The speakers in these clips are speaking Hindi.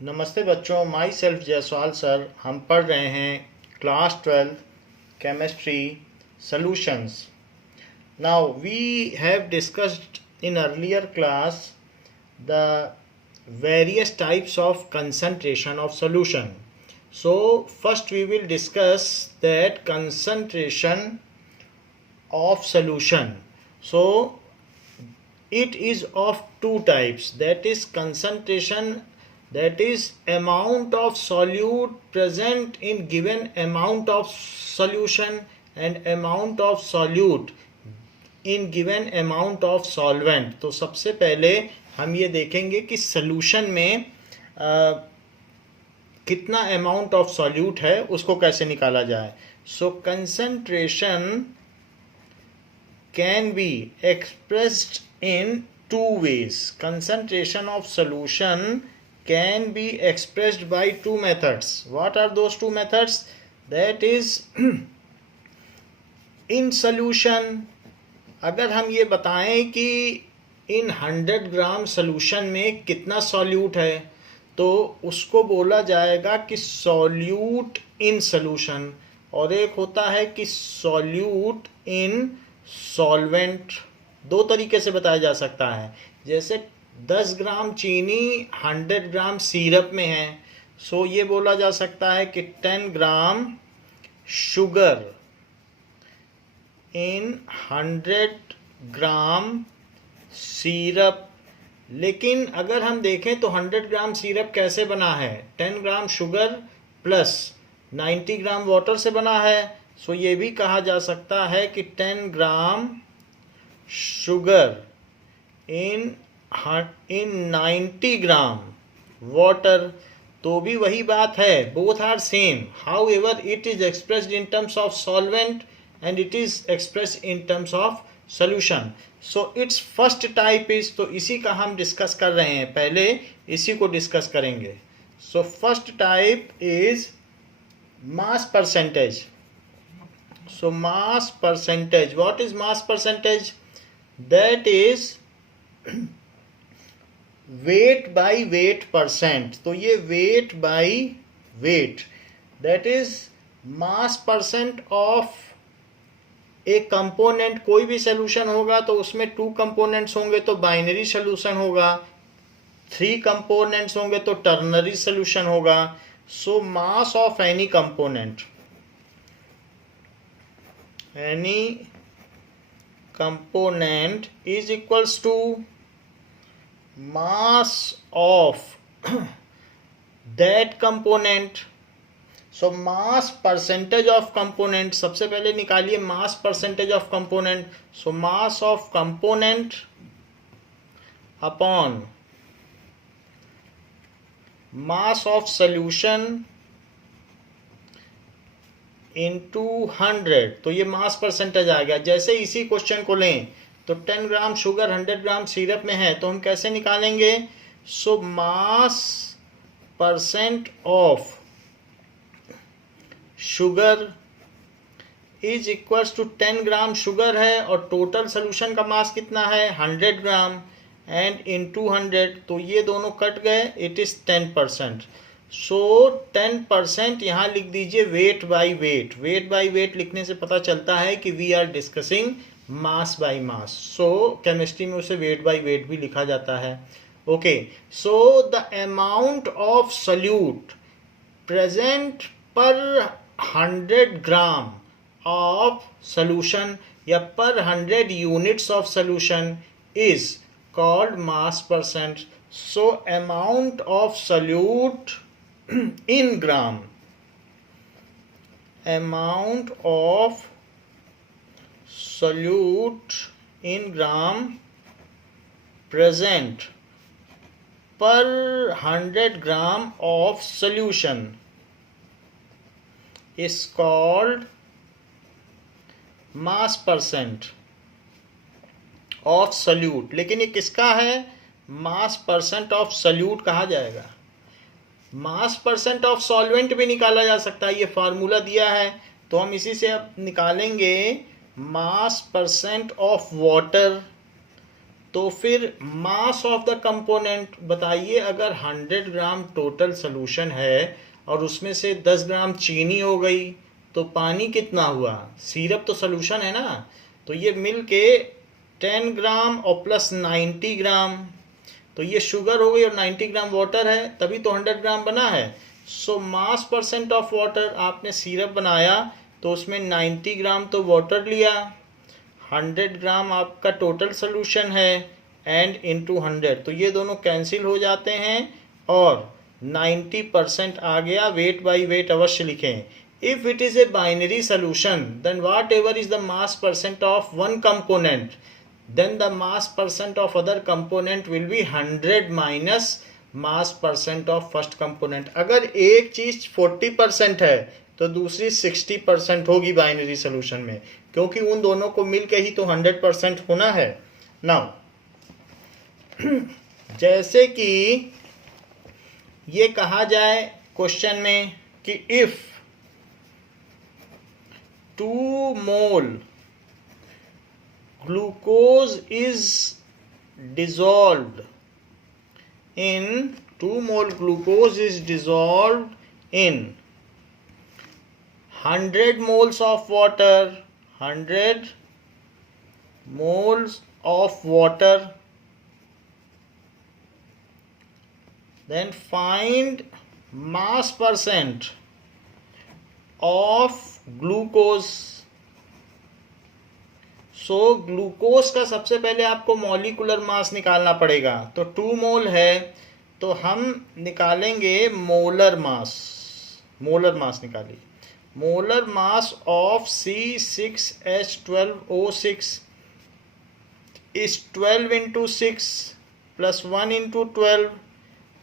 नमस्ते बच्चों, माई सेल्फ जयसवाल सर। हम पढ़ रहे हैं class 12 chemistry solutions. Now we have discussed in earlier class the various types of concentration of solution. So first we will discuss that concentration of solution. So it is of two types, that is concentration, that is amount of solute present in given amount of solution, and amount of solute in given amount of solvent. तो सबसे पहले हम ये देखेंगे कि सॉल्यूशन में कितना अमाउंट ऑफ सॉल्यूट है, उसको कैसे निकाला जाए. सो concentration can be expressed in two ways. Concentration of solution can be expressed by two methods. What are those two methods? That is in solution. अगर हम ये बताएं कि इन 100 ग्राम सॉल्यूशन में कितना सॉल्यूट है, तो उसको बोला जाएगा कि सॉल्यूट इन सॉल्यूशन. और एक होता है कि सॉल्यूट इन सॉल्वेंट. दो तरीके से बताया जा सकता है. जैसे 10 ग्राम चीनी 100 ग्राम सिरप में है, सो ये बोला जा सकता है कि 10 gram sugar in 100 gram syrup. लेकिन अगर हम देखें तो 100 ग्राम सिरप कैसे बना है? 10 gram sugar plus 90 gram water से बना है. सो ये भी कहा जा सकता है कि 10 gram sugar in 90 gram water. तो भी वही बात है, both are same. However it is expressed in terms of solvent and it is expressed in terms of solution. So its first type is, तो इसी का हम डिस्कस कर रहे हैं, पहले इसी को डिस्कस करेंगे. So first type is mass percentage. So mass percentage, what is mass percentage? That is weight by weight percent. तो ये weight by weight, that is mass percent of एक कंपोनेंट. कोई भी सोल्यूशन होगा तो उसमें 2 कंपोनेंट्स होंगे तो बाइनरी सोल्यूशन होगा, 3 कंपोनेंट्स होंगे तो टर्नरी सोल्यूशन होगा. So mass of any component, any component is equals to mass of that component. So mass percentage of component, सबसे पहले निकालिए mass percentage of component. So mass of component upon mass of solution into 100. तो ये मास परसेंटेज आ गया. जैसे इसी क्वेश्चन को लें तो 10 ग्राम शुगर 100 ग्राम सिरप में है, तो हम कैसे निकालेंगे? So mass percent of sugar is equals to 10 gram sugar है और टोटल सोल्यूशन का मास कितना है? 100 ग्राम एंड इंटू 100. तो ये दोनों कट गए, इट इज 10%. सो 10% यहाँ लिख दीजिए weight by weight. Weight by weight लिखने से पता चलता है कि we are discussing mass by mass. So chemistry में उसे वेट बाई वेट भी लिखा जाता है. Okay, so the amount of solute present per 100 gram of solution या per 100 units of solution is called mass percent. So amount of solute in gram, amount of solute in gram present per 100 gram of solution is called mass percent of solute. लेकिन ये किसका है? mass percent of solute कहा जाएगा. मास परसेंट ऑफ सॉल्वेंट भी निकाला जा सकता है, ये फार्मूला दिया है, तो हम इसी से अब निकालेंगे. मास परसेंट ऑफ वाटर तो फिर मास ऑफ द कंपोनेंट बताइए, अगर 100 ग्राम टोटल सोल्यूशन है और उसमें से 10 ग्राम चीनी हो गई तो पानी कितना हुआ? सिरप तो सोल्यूशन है ना, तो ये मिल के 10 ग्राम और प्लस 90 ग्राम, तो ये शुगर हो गई और 90 ग्राम वाटर है, तभी तो 100 ग्राम बना है। So mass percent of water, आपने सिरप बनाया तो उसमें 90 ग्राम तो वाटर लिया, 100 ग्राम आपका टोटल सोल्यूशन है, एंड इंटू 100, तो ये दोनों कैंसिल हो जाते हैं और 90% आ गया। वेट बाई वेट अवश्य लिखें। If it is a binary solution then whatever is the mass percent of one component, then the mass percent of other component will be 100 minus mass percent of first component। अगर एक चीज 40% है तो दूसरी 60% होगी बाइनरी सोल्यूशन में, क्योंकि उन दोनों को मिलके ही तो 100% होना है। नाउ जैसे कि ये कहा जाए क्वेश्चन में कि if 2 mole glucose is dissolved in 2 mole glucose is dissolved in 100 moles of water, 100 moles of water, then find mass percent of glucose। So glucose का सबसे पहले आपको मॉलिक्यूलर मास निकालना पड़ेगा, तो 2 मोल है तो हम निकालेंगे मोलर मास। मोलर मास निकालिए। Molar mass of C6H12O6 is 12 into 6 plus 1 into 12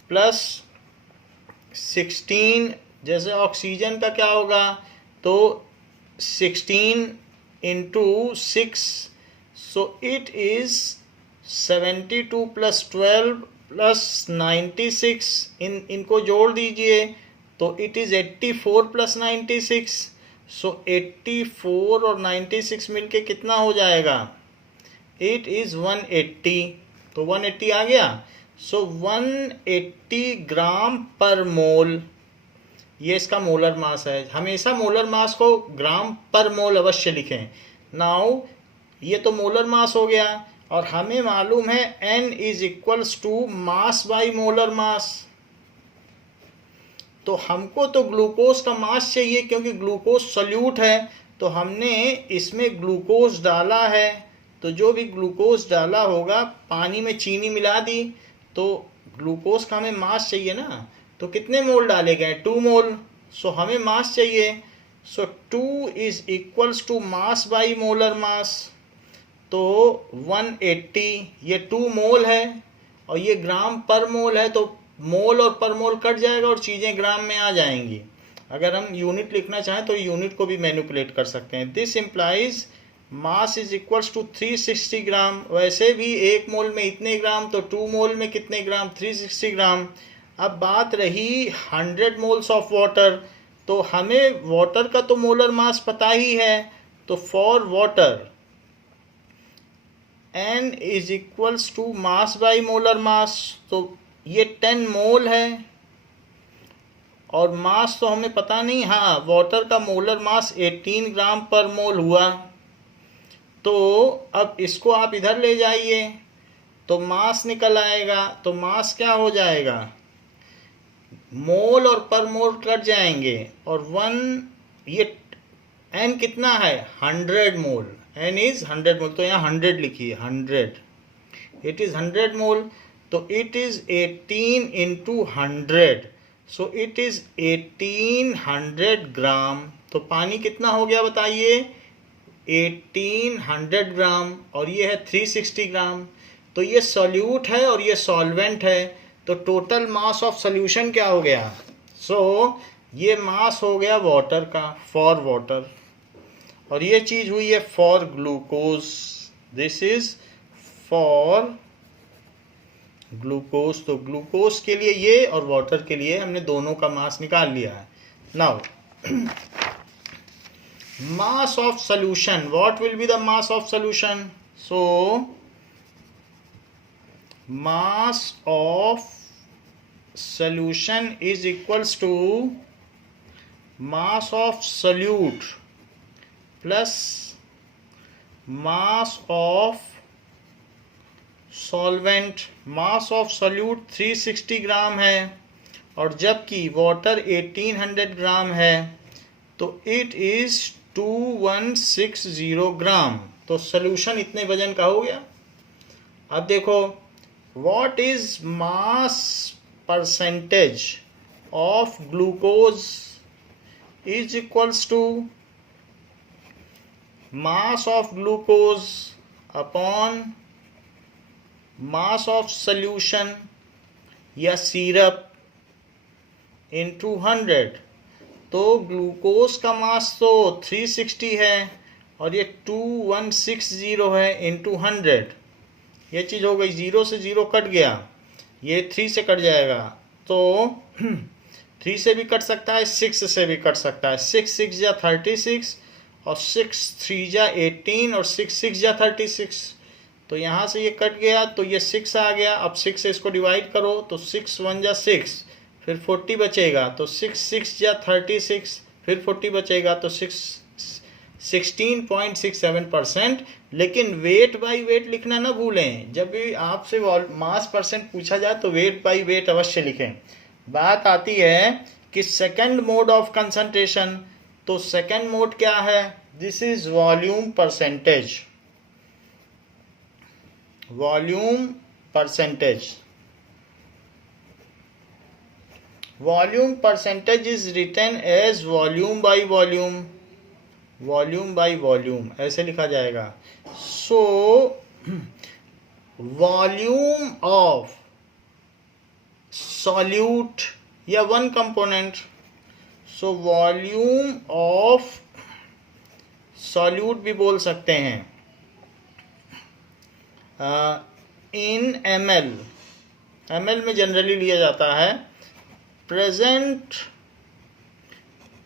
plus 16। जैसे ऑक्सीजन का क्या होगा, तो 16 into 6, so it is 72 plus 12 plus 96, इनको जोड़ दीजिए तो it is 84 plus 96, so 84 और 96 मिलके कितना हो जाएगा, it is 180, तो 180 आ गया। so 180 ग्राम पर मोल, ये इसका मोलर मास है। हमेशा मोलर मास को ग्राम पर मोल अवश्य लिखें। नाउ ये तो मोलर मास हो गया और हमें मालूम है N is equals to mass by molar mass, तो हमको तो ग्लूकोज का मास चाहिए क्योंकि ग्लूकोज सॉल्यूट है, तो हमने इसमें ग्लूकोज डाला है, तो जो भी ग्लूकोज डाला होगा, पानी में चीनी मिला दी तो ग्लूकोज का हमें मास चाहिए ना, तो कितने मोल डाले गए, 2 मोल। सो हमें मास चाहिए, so 2 is equals to mass by molar mass, तो 180, ये 2 मोल है और ये ग्राम पर मोल है, तो मोल और पर मोल कट जाएगा और चीज़ें ग्राम में आ जाएंगी। अगर हम यूनिट लिखना चाहें तो यूनिट को भी मैनिपुलेट कर सकते हैं। This implies mass is equals to 360 gram. वैसे भी 1 मोल में इतने ग्राम, तो 2 मोल में कितने ग्राम, 360 ग्राम। अब बात रही 100 मोल्स ऑफ वाटर, तो हमें वाटर का तो मोलर मास पता ही है, तो for water N is equals to mass by molar mass, तो ये 10 मोल है और मास तो हमें पता नहीं। हाँ, वाटर का मोलर मास 18 ग्राम पर मोल हुआ, तो अब इसको आप इधर ले जाइए तो मास निकल आएगा, तो मास क्या हो जाएगा, मोल और पर मोल कट जाएंगे और 1, ये N कितना है, 100 मोल, N इज 100 मोल, तो यहाँ 100 लिखिए, 100, इट इज 100 मोल, तो it is 18 into 100, so it is 1800 ग्राम। तो पानी कितना हो गया बताइए, 1800 ग्राम, और ये है 360 ग्राम। तो ये सॉल्यूट है और ये सॉल्वेंट है, तो टोटल मास ऑफ सॉल्यूशन क्या हो गया, सो ये मास हो गया वाटर का, फॉर वाटर, और ये चीज़ हुई है for glucose. This is for glucose, तो ग्लूकोज के लिए ये और वाटर के लिए हमने दोनों का मास निकाल लिया है। Now mass of solution, what will be the mass of solution, so mass of solution is equals to mass of solute plus mass of solvent. Mass of solute 360 ग्राम है और जबकि वाटर 1800 ग्राम है, तो इट इज 2160 ग्राम। तो सॉल्यूशन इतने वजन का हो गया। अब देखो, what is mass percentage of glucose is equals to mass of glucose upon mass of solution या सिरप इंटू 100। तो ग्लूकोज का मास तो 360 है और ये 2160 है इंटू 100। ये चीज़ हो गई, 0 से 0 कट गया, ये 3 से कट जाएगा, तो 3 से भी कट सकता है, 6 से भी कट सकता है। 6 6 या 36 और 6 3 जा 18 और 6 6 जा 36। तो यहाँ से ये कट गया तो ये 6 आ गया। अब 6 से इसको डिवाइड करो तो 6 1 जा 6, फिर 40 बचेगा, तो 6 6 जा 36, फिर 40 बचेगा, तो 16.67%। लेकिन वेट बाई वेट लिखना ना भूलें। जब भी आपसे मास परसेंट पूछा जाए तो वेट बाई वेट अवश्य लिखें। बात आती है कि सेकंड मोड ऑफ कंसंट्रेशन। तो सेकंड मोड क्या है? This is volume percentage. Volume percentage, volume percentage is written as volume by volume, volume by volume ऐसे लिखा जाएगा। सो वॉल्यूम ऑफ सॉल्यूट या one component, so volume of solute भी बोल सकते हैं इन ml, ml में जनरली लिया जाता है, प्रेजेंट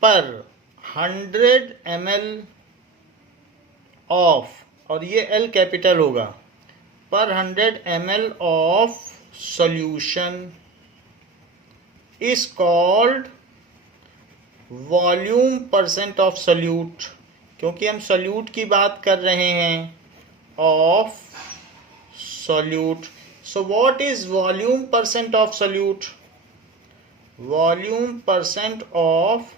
पर 100 ml ऑफ, और ये L कैपिटल होगा, पर 100 ml of solution is called volume percent of solute, क्योंकि हम सॉल्यूट की बात कर रहे हैं, of solute. So what is volume percent of solute? Volume percent of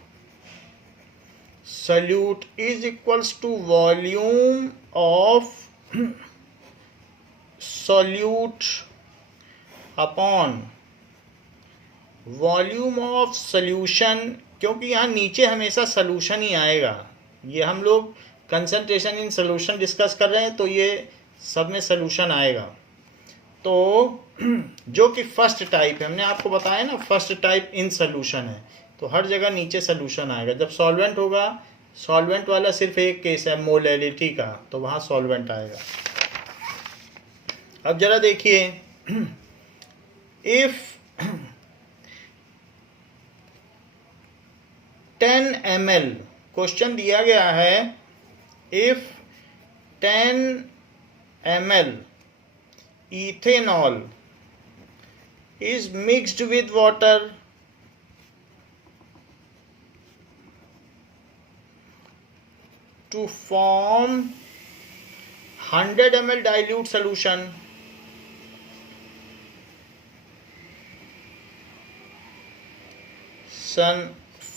solute is equals to volume of solute upon volume of solution, क्योंकि यहाँ नीचे हमेशा सॉल्यूशन ही आएगा। ये हम लोग कंसंट्रेशन इन सॉल्यूशन डिस्कस कर रहे हैं, तो ये सब में सॉल्यूशन आएगा। तो जो कि फर्स्ट टाइप है, हमने आपको बताया ना, फर्स्ट टाइप इन सॉल्यूशन है, तो हर जगह नीचे सॉल्यूशन आएगा। जब सॉल्वेंट होगा, सॉल्वेंट वाला सिर्फ एक केस है मोलैलिटी का, तो वहाँ सॉल्वेंट आएगा। अब जरा देखिए, इफ 10 ml क्वेश्चन दिया गया है, if 10 ml ethanol is mixed with water to form 100 ml dilute solution,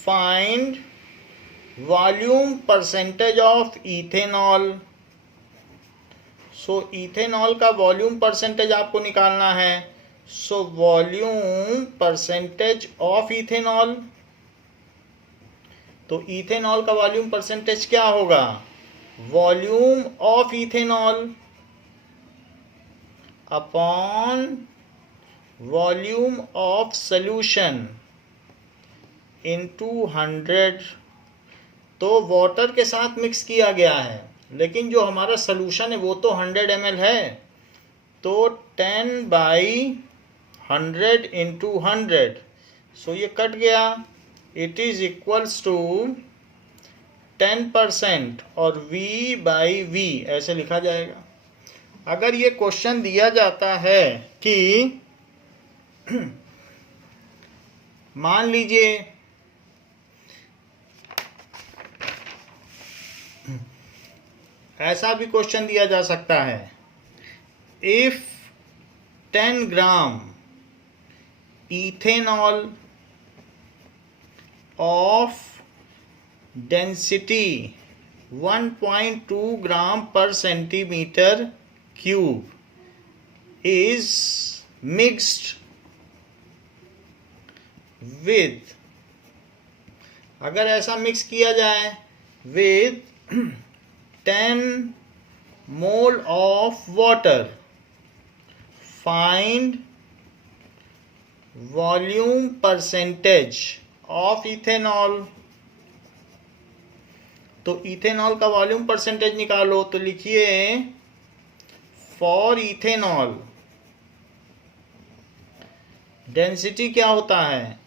find volume percentage of ethanol। So ethanol का वॉल्यूम परसेंटेज आपको निकालना है। So volume percentage of ethanol, तो इथेनॉल का वॉल्यूम परसेंटेज क्या होगा? Volume of ethanol upon volume of solution into 100। तो वाटर के साथ मिक्स किया गया है, लेकिन जो हमारा सॉल्यूशन है वो तो 100 ml है, तो 10/100 इंटू 100, सो ये कट गया, इट इज इक्वल्स टू 10% और V/V ऐसे लिखा जाएगा। अगर ये क्वेश्चन दिया जाता है कि मान लीजिए ऐसा भी क्वेश्चन दिया जा सकता है, if 10 gram ethanol of density 1.2 gram per centimetre cube is mixed with, अगर ऐसा मिक्स किया जाए with 10 mole of water, find volume percentage of ethanol. तो इथेनॉल का वॉल्यूम परसेंटेज निकालो, तो लिखिए फॉर इथेनॉल डेंसिटी क्या होता है,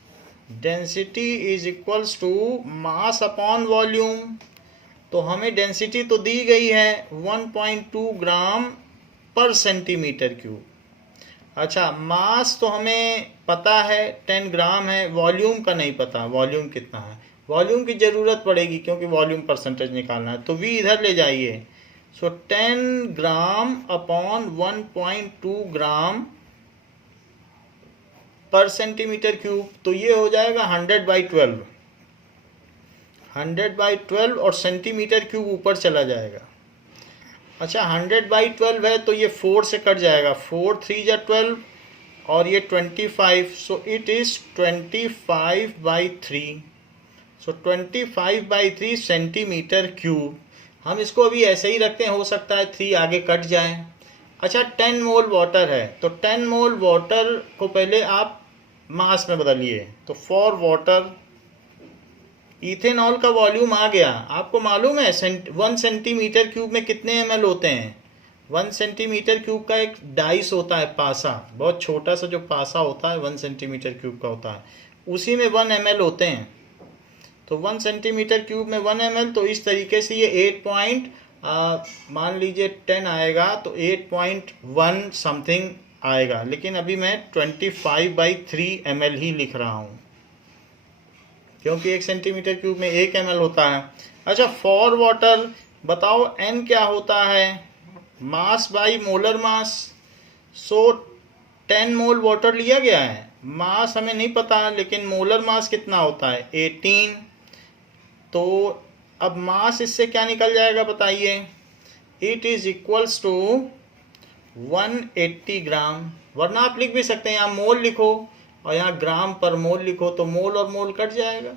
density is equals to mass upon volume. तो हमें डेंसिटी तो दी गई है 1.2 ग्राम पर सेंटीमीटर क्यूब। अच्छा, मास तो हमें पता है 10 ग्राम है, वॉल्यूम का नहीं पता, वॉल्यूम कितना है, वॉल्यूम की ज़रूरत पड़ेगी क्योंकि वॉल्यूम परसेंटेज निकालना है। तो v इधर ले जाइए, सो 10 ग्राम upon 1.2 gram per centimetre cube, तो ये हो जाएगा 100/12, 100/12 और सेंटीमीटर क्यूब ऊपर चला जाएगा। अच्छा, 100/12 है तो ये 4 से कट जाएगा, 4 3 जा 12 और ये 25, so it is 25/3, so 25/3 centimetre cube. हम इसको अभी ऐसे ही रखते हैं, हो सकता है 3 आगे कट जाए। अच्छा, 10 मोल वाटर है, तो 10 मोल वाटर को पहले आप मास में बदलिए, तो फॉर वाटर, इथेनॉल का वॉल्यूम आ गया। आपको मालूम है 1 सेंटीमीटर क्यूब में कितने ml होते हैं? 1 सेंटीमीटर क्यूब का एक डाइस होता है, पासा, बहुत छोटा सा जो पासा होता है 1 सेंटीमीटर क्यूब का होता है, उसी में 1 ml होते हैं। तो 1 सेंटीमीटर क्यूब में 1 ml, तो इस तरीके से ये 8 मान लीजिए 10 आएगा तो 8.1 समथिंग आएगा, लेकिन अभी मैं 25/3 ml ही लिख रहा हूँ क्योंकि 1 सेंटीमीटर क्यूब में 1 ml होता है। अच्छा, फॉर वाटर बताओ n क्या होता है, मास by molar mass. So 10 mole water लिया गया है, मास हमें नहीं पता, लेकिन मोलर मास कितना होता है 18। तो अब मास इससे क्या निकल जाएगा बताइए, इट इज इक्वल्स टू 180 ग्राम, वरना आप लिख भी सकते हैं, यहाँ मोल लिखो और यहाँ ग्राम पर मोल लिखो, तो मोल और मोल कट जाएगा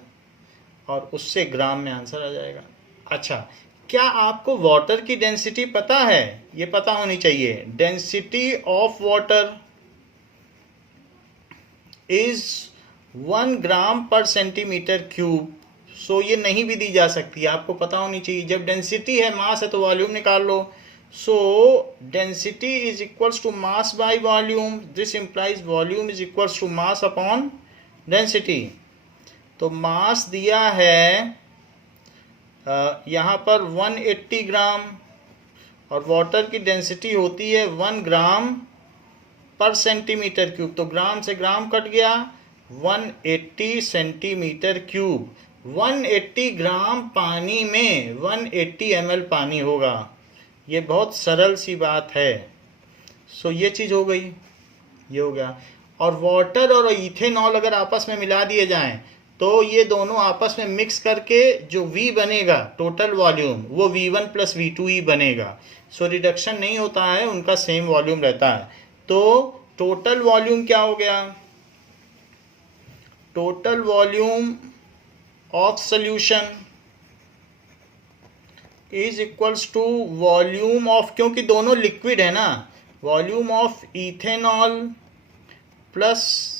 और उससे ग्राम में आंसर आ जाएगा। अच्छा, क्या आपको वाटर की डेंसिटी पता है? ये पता होनी चाहिए, density of water is 1 gram per centimetre cube. सो ये नहीं भी दी जा सकती, आपको पता होनी चाहिए। जब डेंसिटी है, मास है, तो वॉल्यूम निकाल लो। So density is equals to mass by volume, this implies volume is equals to mass upon density. तो मास दिया है यहाँ पर 180 ग्राम और वाटर की डेंसिटी होती है 1 ग्राम पर सेंटीमीटर क्यूब, तो ग्राम से ग्राम कट गया, 180 सेंटीमीटर क्यूब। 180 ग्राम पानी में 180 ml पानी होगा, ये बहुत सरल सी बात है। सो ये चीज़ हो गई, ये हो गया। और वाटर और इथेनॉल अगर आपस में मिला दिए जाएं तो ये दोनों आपस में मिक्स करके जो V बनेगा टोटल वॉल्यूम, वो V1 + V2 ही बनेगा। सो रिडक्शन नहीं होता है, उनका सेम वॉल्यूम रहता है। तो टोटल वॉल्यूम क्या हो गया, total volume of solution is equals to volume of, क्योंकि दोनों लिक्विड है ना, volume of ethanol plus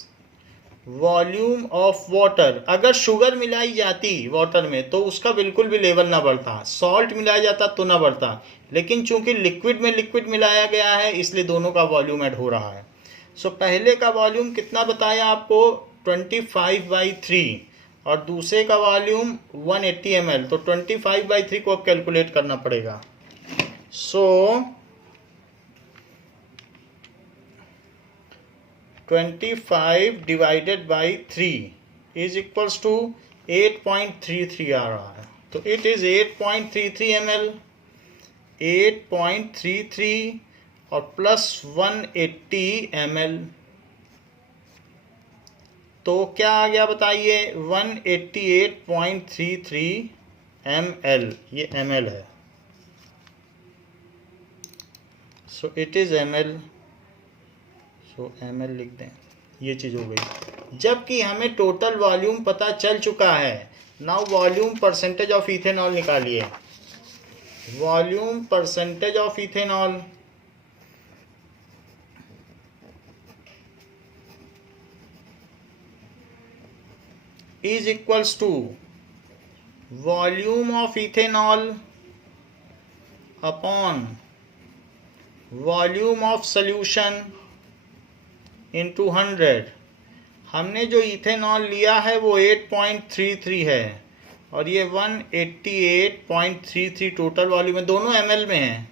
volume of water. अगर शुगर मिलाई जाती वाटर में तो उसका बिल्कुल भी लेवल ना बढ़ता, सॉल्ट मिलाया जाता तो ना बढ़ता, लेकिन चूंकि लिक्विड में लिक्विड मिलाया गया है इसलिए दोनों का वॉल्यूम ऐड हो रहा है। सो पहले का वॉल्यूम कितना बताया आपको, 25/3 और दूसरे का वॉल्यूम 180 ml, तो 25/3 को अब कैलकुलेट करना पड़ेगा। So 25 divided by 3 is equals to 8.33 आ रहा है। तो इट इज 8.33 ml, 8.33 और प्लस 180 ml। तो क्या आ गया बताइए? 188.33 ml, ये ml है। So it is ml, so ml लिख दें, ये चीज़ हो गई। जबकि हमें टोटल वॉल्यूम पता चल चुका है। Now volume percentage of ethanol निकालिए। Volume percentage of ethanol is equals to volume of ethanol upon volume of solution into 100। हमने जो इथेनॉल लिया है वो 8.33 है और ये 188.33 टोटल वॉल्यूम में, दोनों ml में है।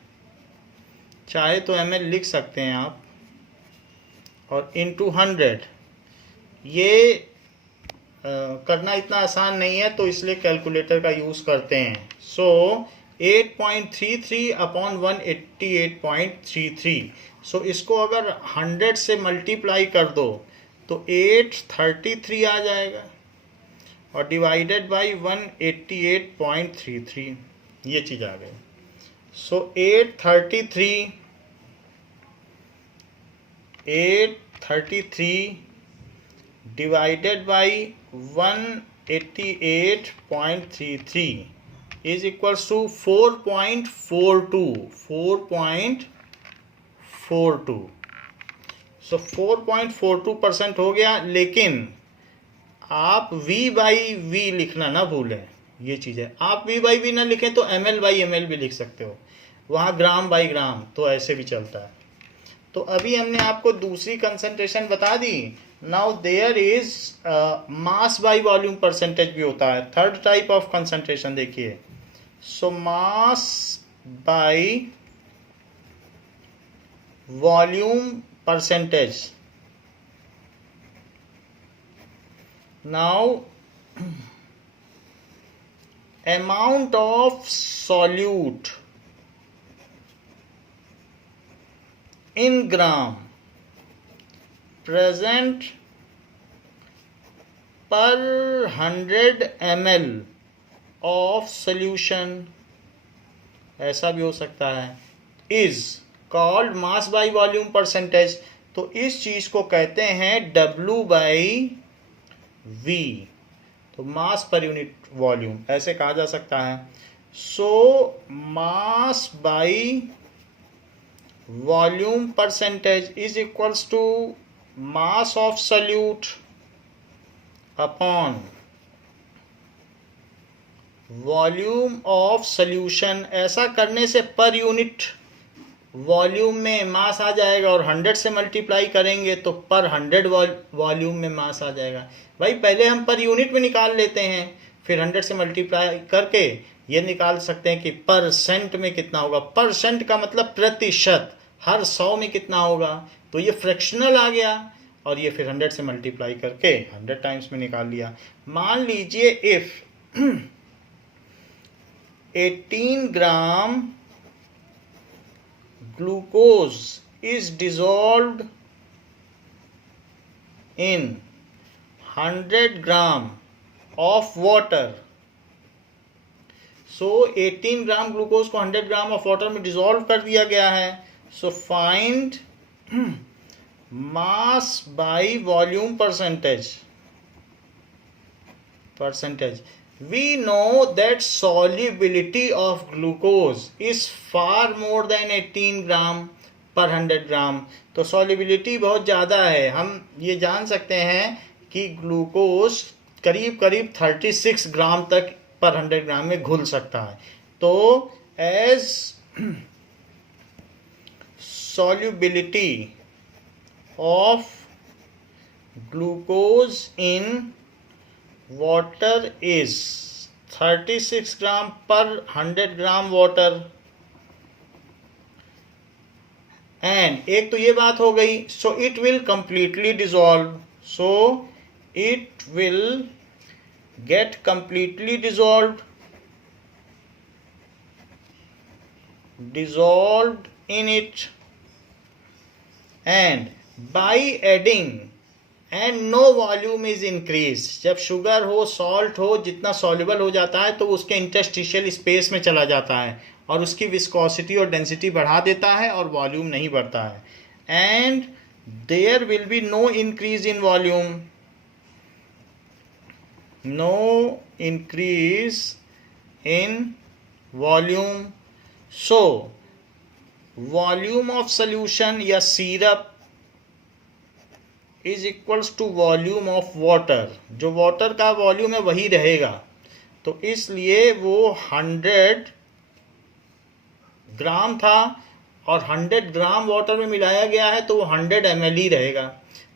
चाहे तो ml लिख सकते हैं आप, और into 100। ये करना इतना आसान नहीं है, तो इसलिए कैलकुलेटर का यूज़ करते हैं। सो 8.33 अपॉन 188.33। सो इसको अगर 100 से मल्टीप्लाई कर दो तो 833 आ जाएगा, और डिवाइडेड बाई 188.33, ये चीज़ आ गई। So 833 divided by 188.33 is equals to 4.42। So 4.42% हो गया। लेकिन आप V बाई वी लिखना ना भूलें, ये चीज़ है। आप V बाई वी ना लिखें तो ml बाई ml भी लिख सकते हो, वहाँ ग्राम बाई ग्राम, तो ऐसे भी चलता है। तो अभी हमने आपको दूसरी कंसंट्रेशन बता दी। Now there is mass by volume percentage भी होता है, थर्ड टाइप ऑफ कंसंट्रेशन देखिए। So mass by volume percentage. Now amount of solute in gram present per 100 ml of solution, ऐसा भी हो सकता है, is called mass by volume percentage। तो इस चीज़ को कहते हैं W by V, तो मास पर यूनिट वॉल्यूम ऐसे कहा जा सकता है। So mass by volume percentage is equals to mass of solute upon volume of solution. ऐसा करने से पर यूनिट वॉल्यूम में मास आ जाएगा, और 100 से मल्टीप्लाई करेंगे तो पर 100 वॉल्यूम में मास आ जाएगा। भाई पहले हम पर यूनिट में निकाल लेते हैं, फिर 100 से मल्टीप्लाई करके ये निकाल सकते हैं कि परसेंट में कितना होगा। परसेंट का मतलब प्रतिशत, हर 100 में कितना होगा, तो ये फ्रैक्शनल आ गया, और ये फिर 100 से मल्टीप्लाई करके 100 टाइम्स में निकाल लिया। मान लीजिए if 18 gram glucose is dissolved in 100 gram of water। So 18 gram glucose को 100 ग्राम ऑफ वाटर में डिसॉल्व कर दिया गया है। So find mass by volume percentage. We know that solubility of glucose is far more than 18 ग्राम पर 100 ग्राम। तो solubility बहुत ज़्यादा है। हम ये जान सकते हैं कि ग्लूकोज करीब करीब 36 ग्राम तक पर 100 ग्राम में घुल सकता है। तो as solubility of glucose in water is 36 ग्राम पर 100 ग्राम वाटर, एंड एक तो ये बात हो गई, so it will completely dissolve, so it will get completely dissolved in it, and by adding and no volume is increased. जब शुगर हो, सॉल्ट हो, जितना सॉल्युबल हो जाता है तो उसके इंटरस्टिशियल स्पेस में चला जाता है और उसकी विस्कोसिटी और डेंसिटी बढ़ा देता है और वॉल्यूम नहीं बढ़ता है. And there will be no increase in volume, no increase in volume. So volume of solution या syrup is equals to volume of water. जो वाटर का वॉल्यूम है वही रहेगा, तो इसलिए वो 100 ग्राम था और 100 ग्राम वाटर में मिलाया गया है तो वो 100 ml ही रहेगा.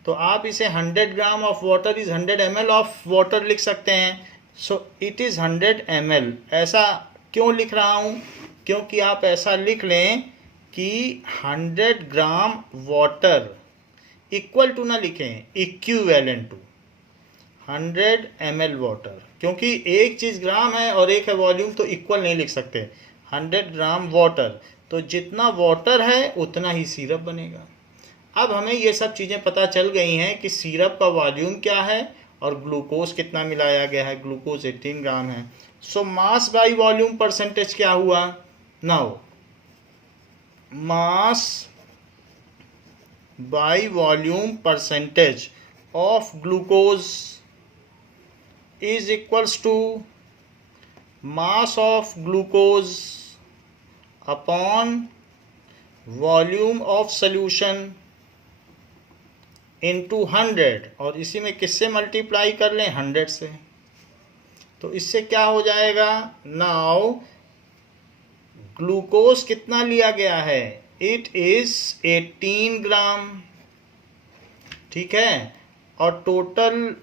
तो आप इसे 100 gram of water is 100 ml of water लिख सकते हैं. So it is 100 ml. ऐसा क्यों लिख रहा हूँ? क्योंकि आप ऐसा लिख लें कि 100 ग्राम वाटर इक्वल टू ना लिखें, इक्विवेलेंट टू 100 ml वाटर, क्योंकि एक चीज़ ग्राम है और एक है वॉल्यूम, तो इक्वल नहीं लिख सकते. 100 ग्राम वाटर, तो जितना वाटर है उतना ही सिरप बनेगा. अब हमें ये सब चीज़ें पता चल गई हैं कि सिरप का वॉल्यूम क्या है और ग्लूकोज कितना मिलाया गया है. ग्लूकोज 18 ग्राम है. So mass by volume percentage क्या हुआ? Now mass by volume percentage of glucose is equals to mass of glucose upon volume of solution into 100, और इसी में किससे मल्टीप्लाई कर लें? 100 से. तो इससे क्या हो जाएगा? नाउ ग्लूकोज कितना लिया गया है? इट इज 18 ग्राम. ठीक है, और टोटल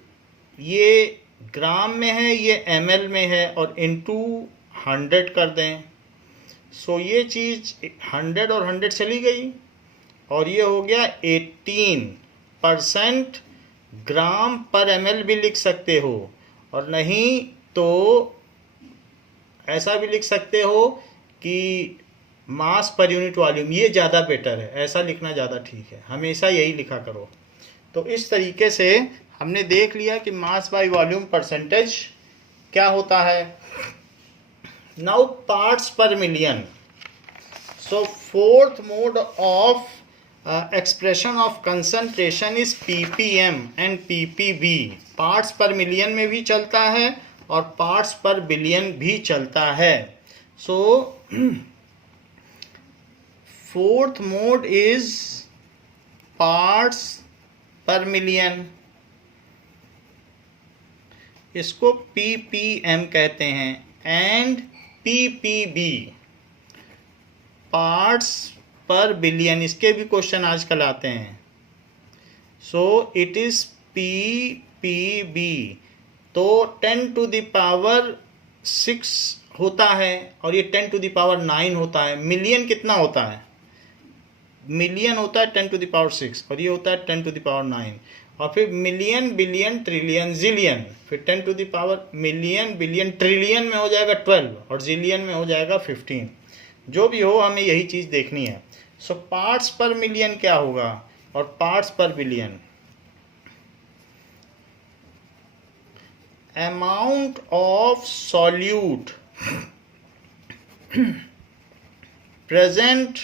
ये ग्राम में है, ये ml में है, और इंटू 100 कर दें. सो ये चीज़ 100 और 100 चली गई और ये हो गया 18% ग्राम पर ml भी लिख सकते हो, और नहीं तो ऐसा भी लिख सकते हो कि मास पर यूनिट वॉल्यूम. ये ज़्यादा बेटर है, ऐसा लिखना ज़्यादा ठीक है, हमेशा यही लिखा करो. तो इस तरीके से हमने देख लिया कि मास बाय वॉल्यूम परसेंटेज क्या होता है. Now parts per million. So fourth mode of expression of concentration is ppm and ppb. Parts per million में भी चलता है और पार्ट्स पर बिलियन भी चलता है. सो fourth mode is parts per million, इसको ppm कहते हैं, एंड ppb पार्ट्स पर बिलियन. इसके भी क्वेश्चन आजकल आते हैं. सो इट इज ppb. तो 10 to the power 6 होता है और ये 10 to the power 9 होता है. मिलियन कितना होता है? मिलियन होता है 10 to the power 6 और ये होता है 10 to the power 9. और फिर मिलियन, बिलियन, ट्रिलियन, जिलियन, फिर 10 to the power million, billion, trillion में हो जाएगा 12 और जिलियन में हो जाएगा 15. जो भी हो, हमें यही चीज़ देखनी है. सो पार्ट्स पर मिलियन क्या होगा और पार्ट्स पर billion? Amount of solute present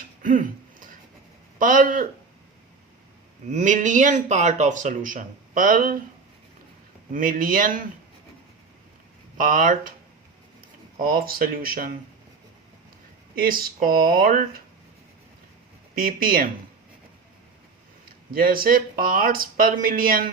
पर मिलियन पार्ट ऑफ सॉल्यूशन, पर million part of solution is called ppm. जैसे पार्ट्स पर मिलियन,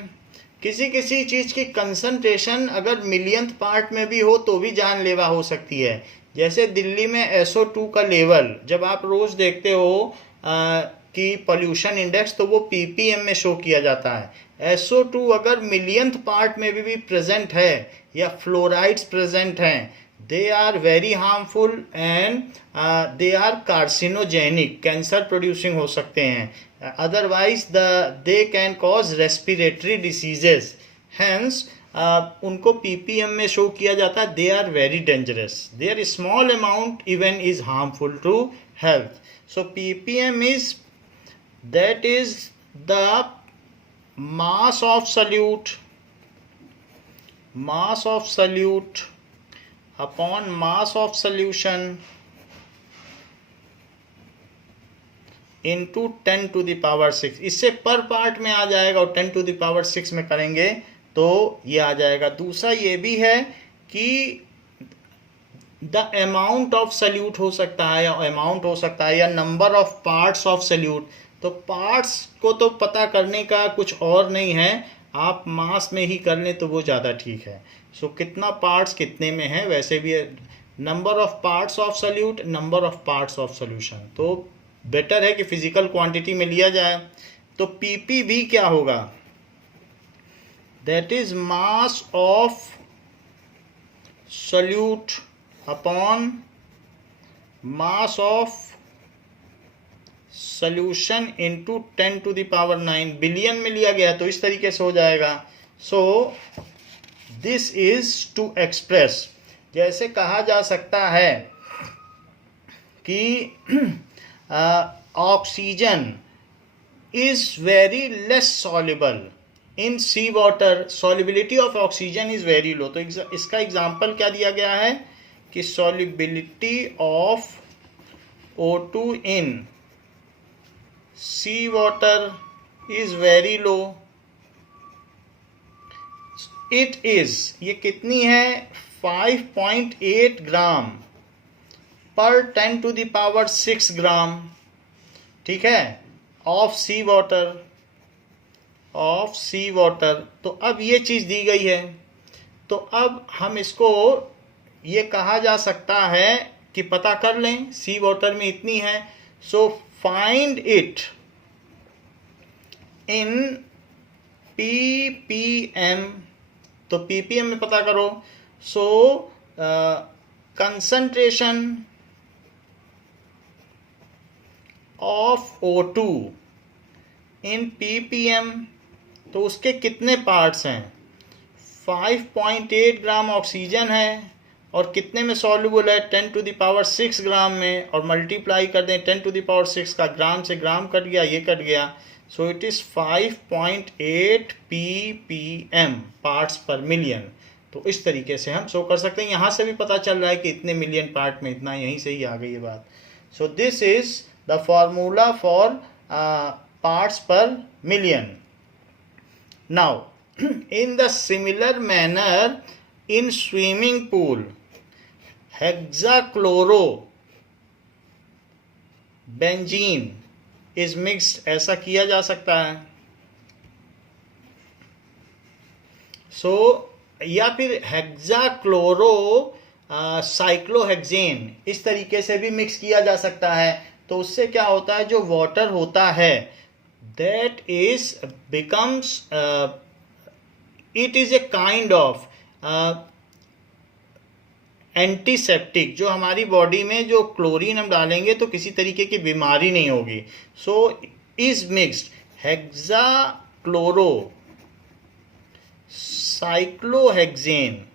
किसी किसी चीज़ की कंसंट्रेशन अगर मिलियंथ पार्ट में भी हो तो भी जानलेवा हो सकती है. जैसे दिल्ली में SO2 का लेवल जब आप रोज़ देखते हो कि पोल्यूशन इंडेक्स, तो वो ppm में शो किया जाता है. SO2 अगर मिलियंथ पार्ट में भी प्रेजेंट है या फ्लोराइड्स प्रेजेंट हैं, they are very harmful and they are carcinogenic, cancer producing हो सकते हैं. Otherwise they can cause respiratory diseases. Hence उनको ppm में शो किया जाता है they are very dangerous. Their small amount even is harmful to health. So ppm is, that is the mass of solute upon mass of solution into 10 to the power 6. इससे पर पार्ट में आ जाएगा और 10 to the power 6 में करेंगे तो ये आ जाएगा. दूसरा ये भी है कि द अमाउंट ऑफ सल्यूट हो सकता है, या अमाउंट हो सकता है, या number of parts of solute. तो पार्ट्स को तो पता करने का कुछ और नहीं है, आप मास में ही कर लें तो वो ज़्यादा ठीक है. सो कितना पार्ट्स कितने में है, वैसे भी number of parts of solute, number of parts of solution. तो बेटर है कि फिजिकल क्वांटिटी में लिया जाए. तो पीपीवी क्या होगा, that is mass of solute upon mass of solution into 10 to the power 9. Billion में लिया गया तो इस तरीके से हो जाएगा. So this is to express, जैसे कहा जा सकता है कि oxygen is very less soluble in sea water, solubility of oxygen is very low. तो इसका एग्जांपल क्या दिया गया है कि solubility of O2 in sea water is very low. It is, ये कितनी है, 5.8 ग्राम पर 10 टू द पावर 6 ग्राम. ठीक है, ऑफ सी वाटर. तो अब ये चीज़ दी गई है, तो अब हम इसको ये कहा जा सकता है कि पता कर लें सी वाटर में इतनी है. So find it in ppm. तो ppm में पता करो. सो concentration of O2 in ppm, तो उसके कितने पार्ट्स हैं, 5.8 ग्राम ऑक्सीजन है और कितने में सॉल्युबल है, 10 टू द पावर 6 ग्राम में, और मल्टीप्लाई कर दें 10 टू द पावर 6 का, ग्राम से ग्राम कट गया, ये कट गया. So it is 5.8 ppm parts per million. तो इस तरीके से हम शो कर सकते हैं. यहाँ से भी पता चल रहा है कि इतने मिलियन पार्ट में इतना, यहीं से ही आ गई ये बात. So this is the formula for parts per million. Now in the similar manner in swimming pool, hexachlorobenzene is mixed, ऐसा किया जा सकता है. सो या फिर हेक्साक्लोरो साइक्लोहेक्सेन, इस तरीके से भी मिक्स किया जा सकता है. तो उससे क्या होता है, जो वाटर होता है that is becomes it is a kind of antiseptic, जो हमारी बॉडी में जो क्लोरीन हम डालेंगे तो किसी तरीके की बीमारी नहीं होगी. So is mixed hexachlorocyclohexane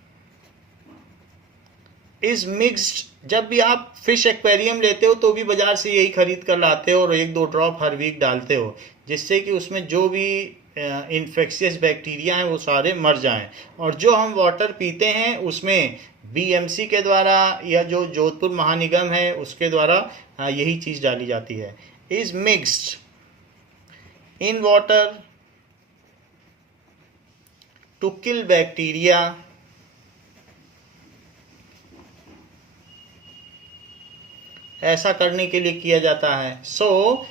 is mixed. जब भी आप फिश एक्वेरियम लेते हो तो भी बाजार से यही खरीद कर लाते हो और 1-2 ड्रॉप हर वीक डालते हो, जिससे कि उसमें जो भी इन्फेक्शियस बैक्टीरिया हैं वो सारे मर जाएं. और जो हम वाटर पीते हैं उसमें बीएमसी के द्वारा या जो जोधपुर महानिगम है उसके द्वारा यही चीज़ डाली जाती है. Is mixed in water to kill bacteria. ऐसा करने के लिए किया जाता है. So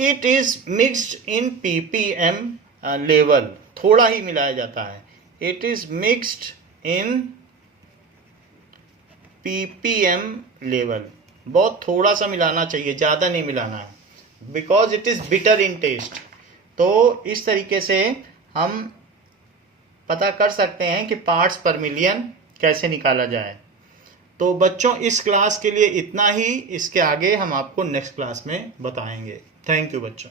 it is mixed in ppm level, थोड़ा ही मिलाया जाता है. It is mixed in ppm level, बहुत थोड़ा सा मिलाना चाहिए, ज़्यादा नहीं मिलाना है, because it is bitter in taste. तो इस तरीके से हम पता कर सकते हैं कि पार्ट्स पर मिलियन कैसे निकाला जाए. तो बच्चों इस क्लास के लिए इतना ही, इसके आगे हम आपको नेक्स्ट क्लास में बताएंगे। थैंक यू बच्चों।